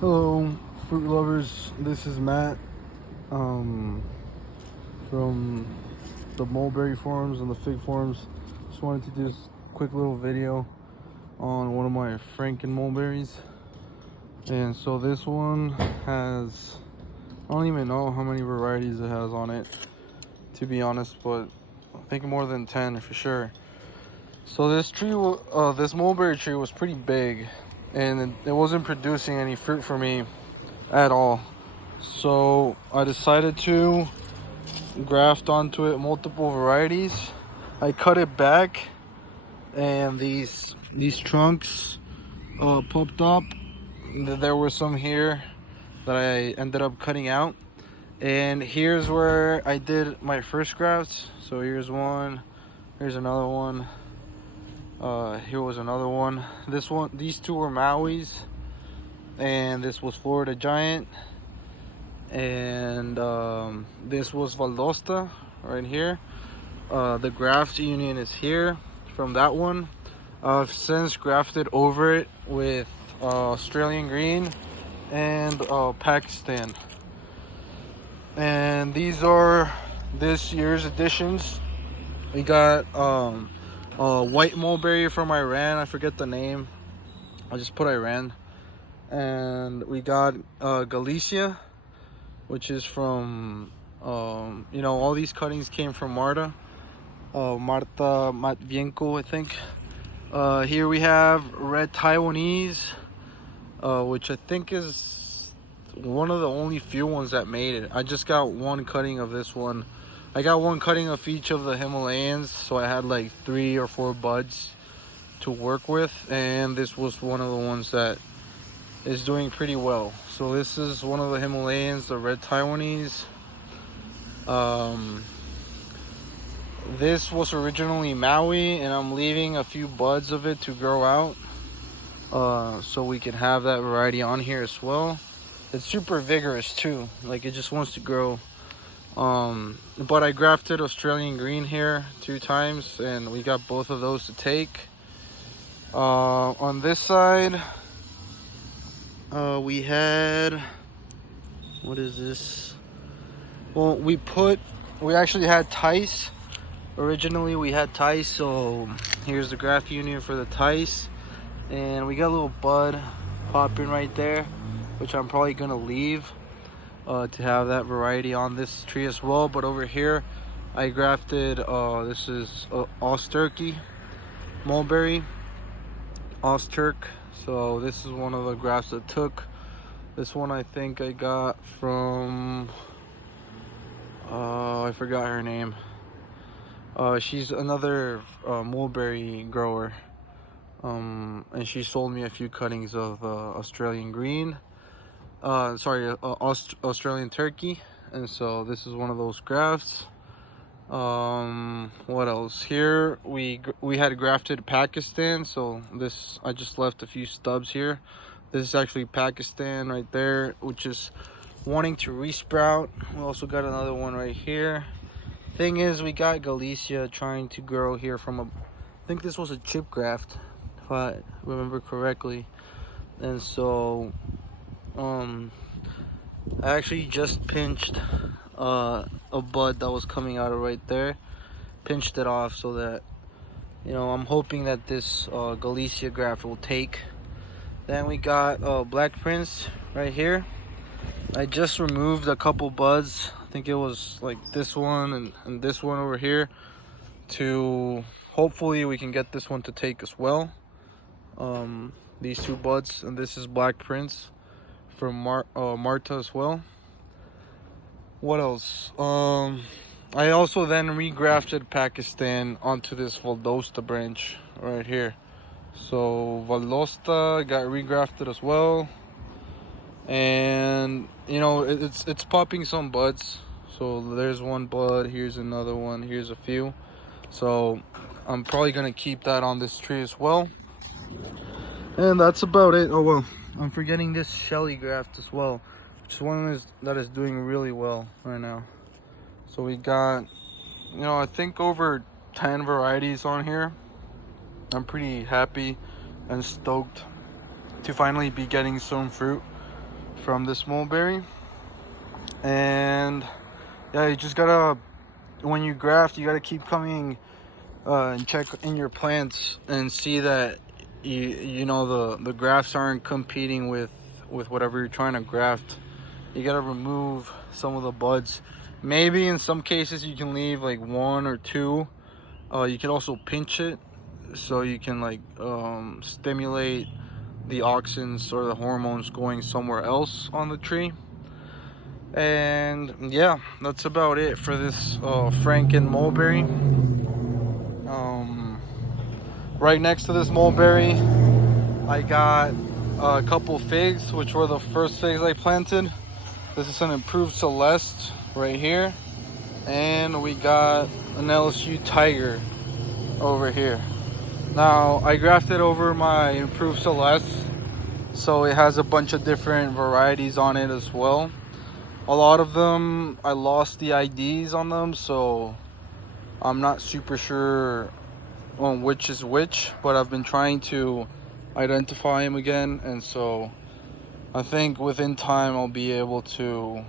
Hello, fruit lovers. This is Matt um, from the mulberry forums and the fig forums. Just wanted to do this quick little video on one of my Franken-mulberries. And so this one has, I don't even know how many varieties it has on it, to be honest, but I think more than 10 for sure. So this tree, this mulberry tree was pretty big, and it wasn't producing any fruit for me at all. So I decided to graft onto it multiple varieties. I cut it back, and these trunks popped up. There were some here that I ended up cutting out, and here's where I did my first grafts. So here's one, here's another one. Here was another one. These two were Maui's, and this was Florida Giant, and this was Valdosta right here. The graft union is here from that one. I've since grafted over it with Australian green and Pakistan, and these are this year's additions. We got white mulberry from Iran. I forget the name. I just put Iran. And we got Galicia, which is from all these cuttings came from Marta Matvienko, I think. Here we have red Taiwanese, which I think is one of the only few ones that made it. I just got one cutting of this one. I got one cutting of each of the Himalayans, so I had like 3 or 4 buds to work with, and this was one of the ones that is doing pretty well. So this is one of the Himalayans, the red Taiwanese. This was originally Maui, and I'm leaving a few buds of it to grow out, so we can have that variety on here as well. It's super vigorous too, like it just wants to grow. But I grafted Australian green here 2 times, and we got both of those to take. On this side, we had, what is this? Well, we actually had Tice. Originally we had Tice, so here's the graft union for the Tice, and we got a little bud popping right there, which I'm probably gonna leave to have that variety on this tree as well. But over here I grafted this is Austurkey mulberry, Austurk. So this is one of the grafts that took. This one I think I got from I forgot her name. She's another mulberry grower, and she sold me a few cuttings of Australian green, Australian turkey, and so this is one of those grafts. What else? Here we had grafted Pakistan, so this, I just left a few stubs here. This is actually Pakistan right there, which is wanting to resprout. We also got another one right here. Thing is, we got Galicia trying to grow here from I think this was a chip graft, if I remember correctly. And so I actually just pinched a bud that was coming out of right there, pinched it off, so that I'm hoping that this Galicia graft will take. Then we got Black Prince right here. I just removed a couple buds. I think it was like this one and this one over here, to hopefully we can get this one to take as well. These 2 buds, and this is Black Prince from Marta as well. What else? I also then regrafted Pakistan onto this Valdosta branch right here. So Valdosta got regrafted as well, and it's popping some buds. So there's one bud, here's another one, here's a few. So I'm probably gonna keep that on this tree as well. And that's about it. Oh well, I'm forgetting this Shelly graft as well, which is one that is doing really well right now. So we got, I think over 10 varieties on here. I'm pretty happy and stoked to finally be getting some fruit from this mulberry. And yeah, you just gotta, when you graft, you gotta keep coming and check in your plants and see that you know the grafts aren't competing with whatever you're trying to graft. You gotta remove some of the buds. Maybe in some cases you can leave like one or two. You can also pinch it so you can like stimulate the auxins or the hormones going somewhere else on the tree. And yeah, that's about it for this Franken-mulberry. Right next to this mulberry, I got a couple figs, which were the first figs I planted. This is an Improved Celeste right here, and we got an LSU Tiger over here. Now I grafted over my Improved Celeste, so it has a bunch of different varieties on it as well. A lot of them I lost the IDs on them, so I'm not super sure on which is which, but I've been trying to identify them again, and so I think within time I'll be able to,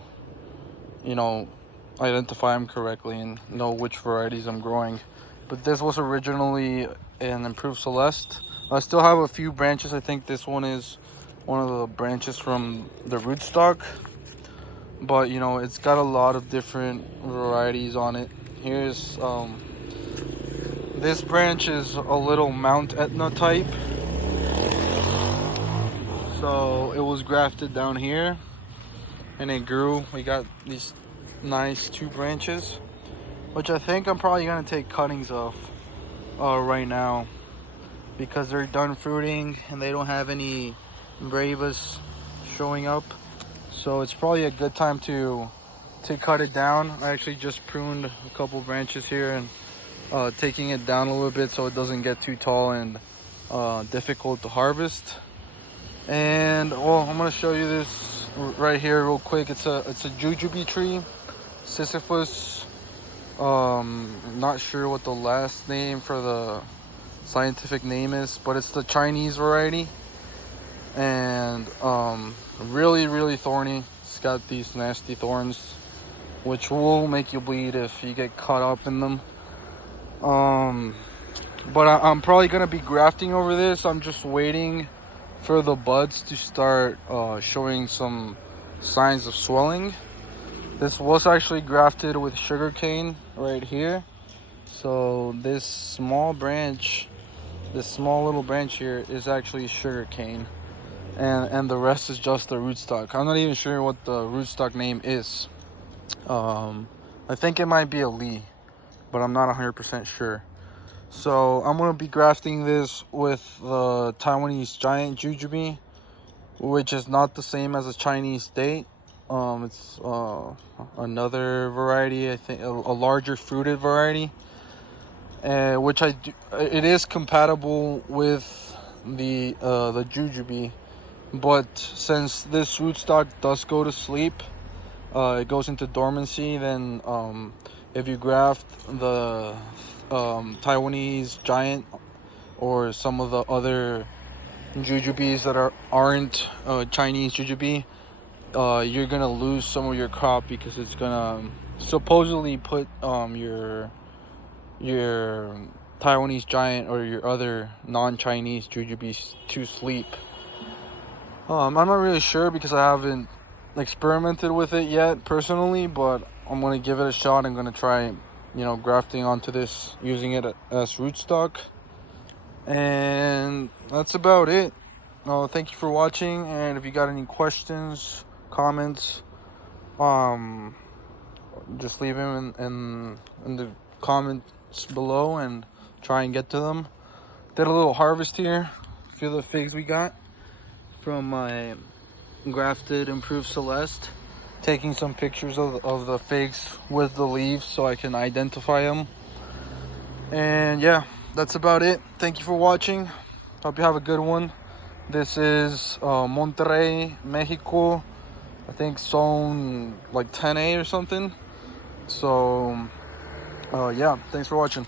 you know, identify them correctly and know which varieties I'm growing. But this was originally an Improved Celeste. I still have a few branches. I think this one is one of the branches from the rootstock, but you know, it's got a lot of different varieties on it. Here's this branch is a little Mount Etna type, so it was grafted down here and it grew. We got these nice 2 branches, which I think I'm probably gonna take cuttings of right now because they're done fruiting and they don't have any bravas showing up, so it's probably a good time to cut it down. I actually just pruned a couple branches here and taking it down a little bit so it doesn't get too tall and difficult to harvest. And well, I'm gonna show you this right here real quick. It's a Jujube tree, Sisyphus. Not sure what the last name for the scientific name is, but it's the Chinese variety, and really thorny. It's got these nasty thorns which will make you bleed if you get caught up in them. But I'm probably gonna be grafting over this. I'm just waiting for the buds to start showing some signs of swelling. This was actually grafted with sugarcane right here, so this small branch, this small little branch here is actually sugarcane, and the rest is just the rootstock. I'm not even sure what the rootstock name is. I think it might be a Lee, but I'm not 100% sure. So I'm gonna be grafting this with the Taiwanese giant Jujube, which is not the same as a Chinese date. It's another variety, I think, a larger fruited variety, which it is compatible with the Jujube, but since this rootstock does go to sleep, it goes into dormancy, then if you graft the Taiwanese giant or some of the other Jujubes that aren't Chinese Jujube, you're gonna lose some of your crop because it's gonna supposedly put your Taiwanese giant or your other non-Chinese Jujubes to sleep. I'm not really sure because I haven't experimented with it yet personally, but I'm gonna give it a shot. I'm gonna try, you know, grafting onto this, using it as rootstock, and that's about it. Thank you for watching, and if you got any questions, comments, just leave them in the comments below and try and get to them. Did a little harvest here. A few of the figs we got from my Grafted Improved Celeste. Taking some pictures of the figs with the leaves so I can identify them. And yeah, that's about it. Thank you for watching. Hope you have a good one. This is Monterrey, Mexico. I think zone like 10A or something. So yeah, thanks for watching.